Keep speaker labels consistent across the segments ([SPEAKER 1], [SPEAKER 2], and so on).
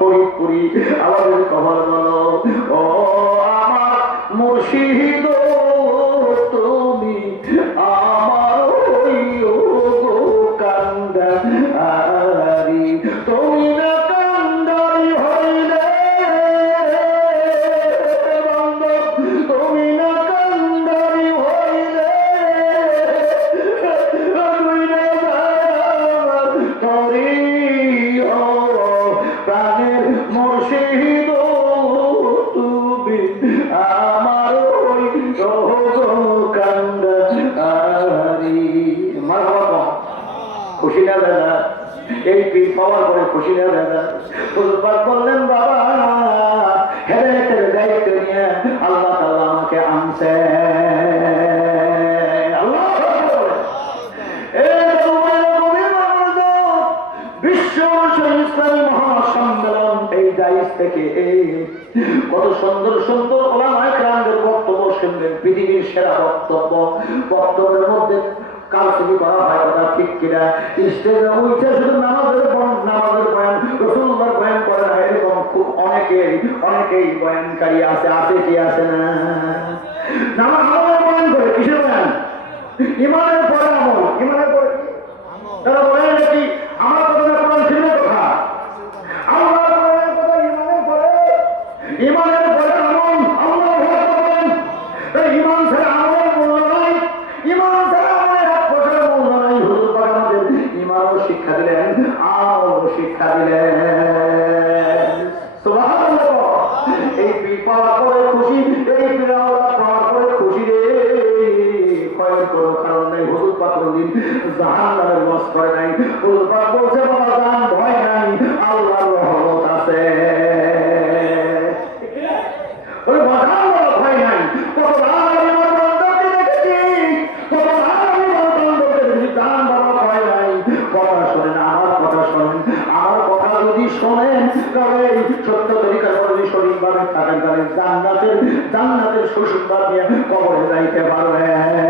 [SPEAKER 1] ফরিদপুরি আমাদের কবর বলো। ও খুশি না দাদা? এই পীর পাওয়ার পরে খুশি না দাদা? ফুলপাত বললেন, বাবা, হেদায়তের দায়িত্ব নিয়ে আল্লাহ তাআলা আমাকে আনছে। থেকে কত সুন্দর সুন্দর ওলামায় ক্রান্তের বক্তব্য শুনবেন পৃথিবীর সেরা বক্তব্য। বক্তব্যের মধ্যে কালসুনি করা হয় কথা ঠিক কিনা? স্টেজে উঠে শুধু নামাজের নামাজের বয়ান, রসুল্লাহর বয়ান করে না, এরকম অনেকেই অনেকেই বয়ানকারী আছে আছে কি আছে না? নামাজ বয়ান করে, কিসের বয়ান? ইমানের পরে আমল ইমানের শিক্ষা দিলেন, আরও শিক্ষা দিলেন। এই পীর করে খুশি, এই পাওয়ার করে খুশি রে। কয়েক কোনো কারণ নাই পাত্র দিন জাহান নামের মস করে নাই। হলুদ পাত্র বলছে, বাবা ভয় নাই। আল্লাহর এই সত্য তরিকার পর যদি সঠিকভাবে থাকেন তাহলে জান্নাতের জান্নাতের সুসংবাদ নিয়ে কবরে যাইতে পারবেন।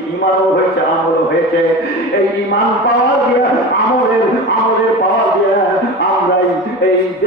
[SPEAKER 1] बीमारों हो चाहो